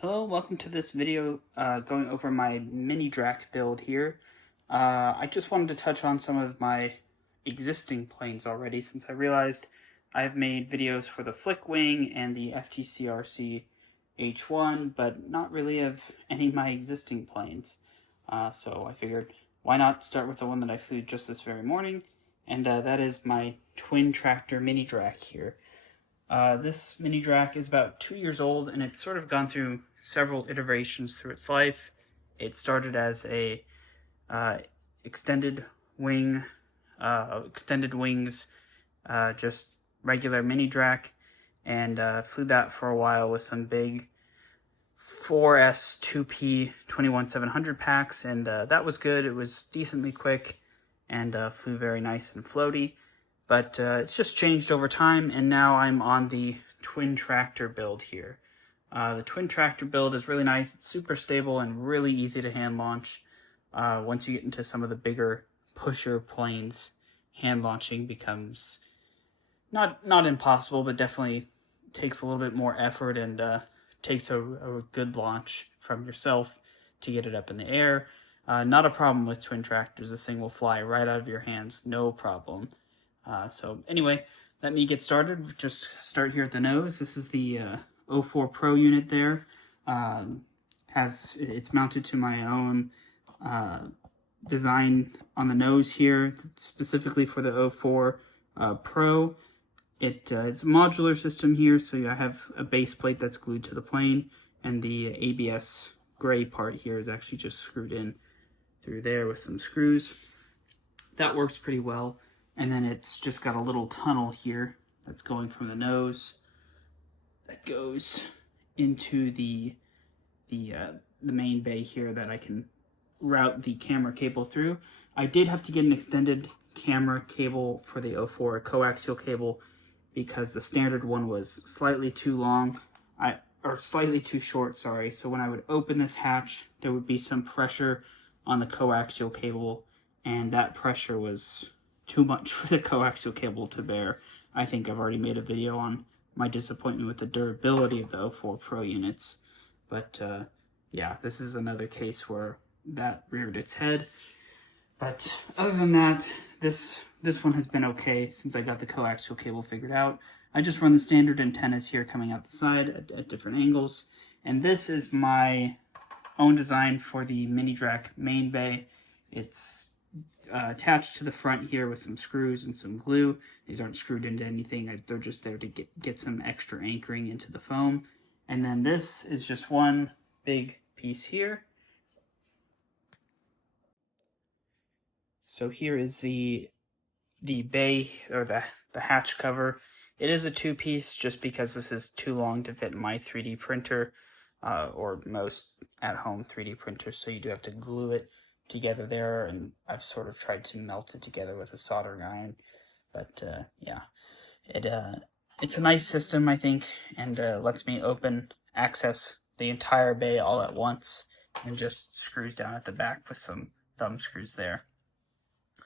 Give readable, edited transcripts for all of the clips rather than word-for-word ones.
Hello, welcome to this video going over my mini Drak build here. I just wanted to touch on some of my existing planes already since I realized I've made videos for the Flick Wing and the FTCRC H1, but not really of any of my existing planes. So I figured why not start with the one that I flew just this very morning, and that is my twin tractor mini Drak here. This mini Drak is about 2 years old, and it's sort of gone through several iterations through its life. It started as a uh, extended wing, extended wings, just regular mini Drak, and flew that for a while with some big 4S 2P 21700 packs, and that was good. It was decently quick and flew very nice and floaty. But it's just changed over time, and now I'm on the twin tractor build here. The twin tractor build is really nice. It's super stable and really easy to hand launch. Once you get into some of the bigger pusher planes, hand launching becomes not impossible, but definitely takes a little bit more effort and takes a good launch from yourself to get it up in the air. Not a problem with twin tractors. This thing will fly right out of your hands, no problem. So anyway, let me get started. Just start here at the nose. This is the 04 Pro unit there. It's mounted to my own design on the nose here, specifically for the 04 Pro. It's a modular system here, so I have a base plate that's glued to the plane, and the ABS gray part here is actually just screwed in through there with some screws. That works pretty well. And then it's just got a little tunnel here that's going from the nose that goes into the main bay here that I can route the camera cable through. I did have to get an extended camera cable for the 04, a coaxial cable, because the standard one was slightly too long, or slightly too short, sorry. So when I would open this hatch, there would be some pressure on the coaxial cable, and that pressure was too much for the coaxial cable to bear. I think I've already made a video on my disappointment with the durability of the 04 Pro units. But yeah, this is another case where that reared its head. But other than that, this one has been okay since I got the coaxial cable figured out. I just run the standard antennas here coming out the side at different angles. And this is my own design for the mini Drak main bay. It's attached to the front here with some screws and some glue. These aren't screwed into anything. They're just there to get some extra anchoring into the foam. And then this is just one big piece here. So here is the bay, or the hatch cover. It is a two-piece just because this is too long to fit in my 3D printer, or most at-home 3D printers, so you do have to glue it together there, and I've sort of tried to melt it together with a soldering iron. But yeah, it's a nice system, I think, and lets me access the entire bay all at once, and just screws down at the back with some thumb screws there.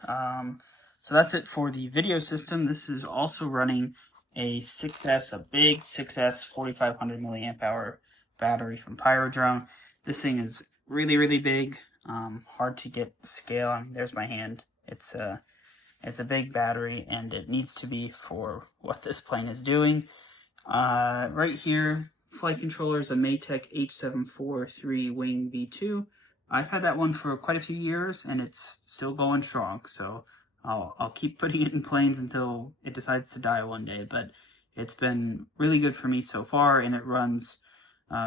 So that's it for the video system. This is also running a 6S, a big 6S 4500 milliamp hour battery from Pyrodrone. This thing is really big, hard to get scale. I mean, there's my hand. It's a big battery, and it needs to be for what this plane is doing. Right here, flight controller is a Maytech H743 Wing V2. I've had that one for quite a few years, and it's still going strong, so I'll keep putting it in planes until it decides to die one day. But it's been really good for me so far, and it runs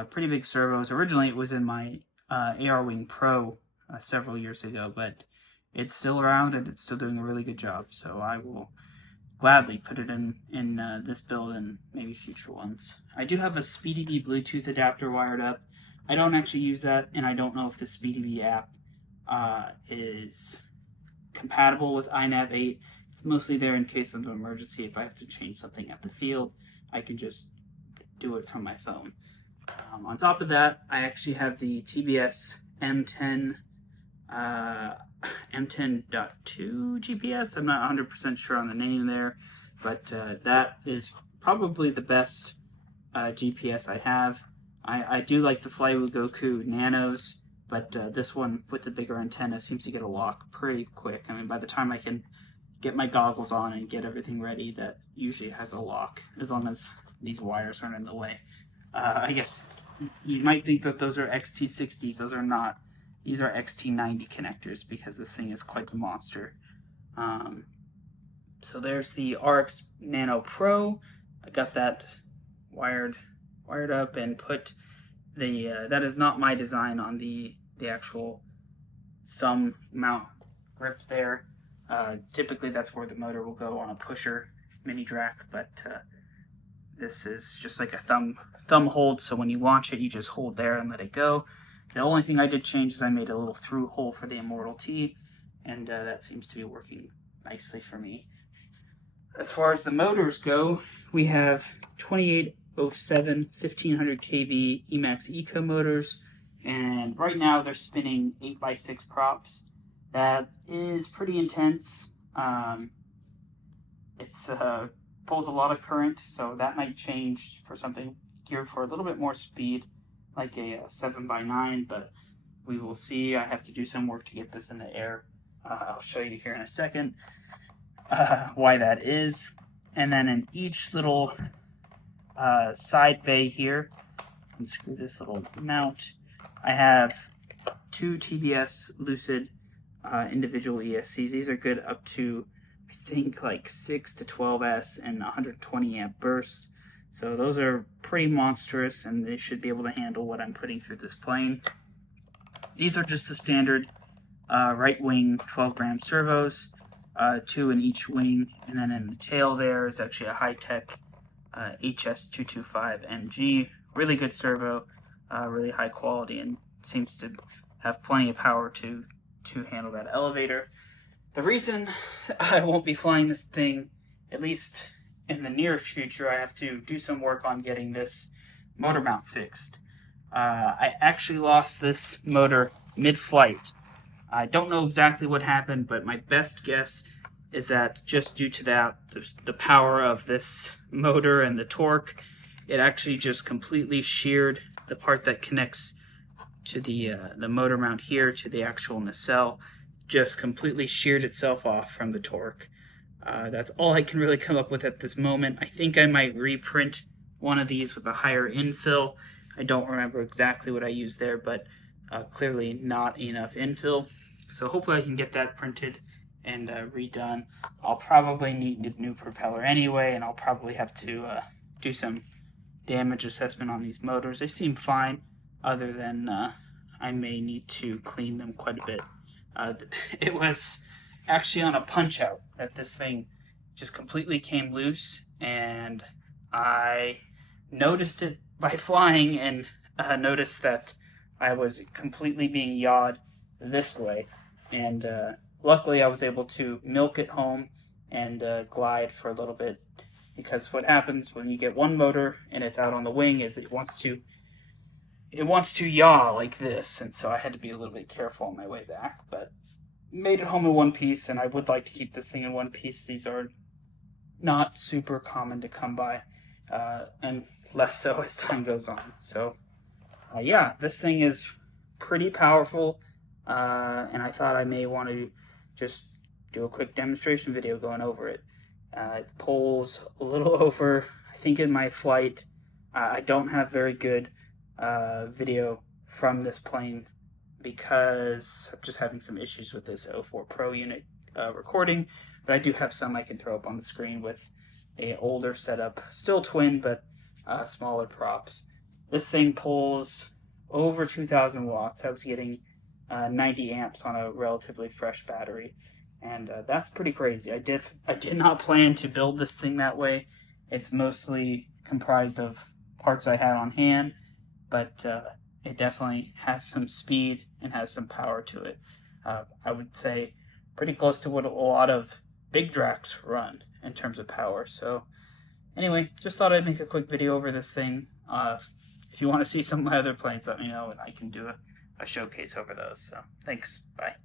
pretty big servos. Originally, it was in my AR Wing Pro several years ago, but it's still around, and it's still doing a really good job, so I will gladly put it in this build and maybe future ones. I do have a SpeedyBee Bluetooth adapter wired up. I don't actually use that, and I don't know if the SpeedyBee app is compatible with iNav 8. It's mostly there in case of an emergency. If I have to change something at the field, I can just do it from my phone. On top of that, I actually have the TBS M10 M10.2 GPS. I'm not 100% sure on the name there, but that is probably the best GPS I have. I do like the Flywoo Goku Nanos, but this one with the bigger antenna seems to get a lock pretty quick. I mean, by the time I can get my goggles on and get everything ready, that usually has a lock, as long as these wires aren't in the way. I guess you might think that those are XT60s. Those are not. These are XT90 connectors because this thing is quite the monster. So there's the RX Nano Pro. I got that wired up and put the that is not my design on the actual thumb mount grip there. Typically that's where the motor will go on a pusher mini Drak, but this is just like a thumb hold, so when you launch it you just hold there and let it go. The only thing I did change is I made a little through hole for the Immortal T, and that seems to be working nicely for me. As far as the motors go, we have 2807 1500 kV Emax Eco motors, and right now they're spinning 8x6 props. That is pretty intense. It's pulls a lot of current, so that might change for something geared for a little bit more speed, like a 7x9, but we will see. I have to do some work to get this in the air. I'll show you here in a second why that is. And then in each little side bay here, unscrew this little mount, I have 2 TBS Lucid individual ESCs. These are good up to, I think, like 6 to 12S and 120 amp bursts. So those are pretty monstrous, and they should be able to handle what I'm putting through this plane. These are just the standard right wing 12-gram servos, 2 in each wing, and then in the tail there is actually a high-tech HS225MG. Really good servo, really high quality, and seems to have plenty of power to handle that elevator. The reason I won't be flying this thing, at least in the near future, I have to do some work on getting this motor mount fixed. I actually lost this motor mid-flight. I don't know exactly what happened, but my best guess is that just due to that, the power of this motor and the torque, it actually just completely sheared the part that connects to the motor mount here to the actual nacelle, just completely sheared itself off from the torque. That's all I can really come up with at this moment. I think I might reprint one of these with a higher infill. I don't remember exactly what I used there, but clearly not enough infill. So hopefully I can get that printed and redone. I'll probably need a new propeller anyway, and I'll probably have to do some damage assessment on these motors. They seem fine, other than I may need to clean them quite a bit. It was actually on a punch out that this thing just completely came loose, and I noticed it by flying and noticed that I was completely being yawed this way, and luckily I was able to milk it home and glide for a little bit, because what happens when you get one motor and it's out on the wing is it wants to yaw like this, and so I had to be a little bit careful on my way back, but made it home in one piece, and I would like to keep this thing in one piece. These are not super common to come by, and less so as time goes on. So yeah, this thing is pretty powerful, and I thought I may want to just do a quick demonstration video going over it. It pulls a little over, I think, in my flight. I don't have very good video from this plane because I'm just having some issues with this 04 Pro unit recording, but I do have some I can throw up on the screen with a older setup, still twin, but smaller props. This thing pulls over 2,000 watts. I was getting 90 amps on a relatively fresh battery, and that's pretty crazy. I did not plan to build this thing that way. It's mostly comprised of parts I had on hand, but it definitely has some speed and has some power to it. I would say pretty close to what a lot of big Draks run in terms of power. So anyway, just thought I'd make a quick video over this thing. If you want to see some of my other planes, let me know and I can do a showcase over those. So thanks, bye.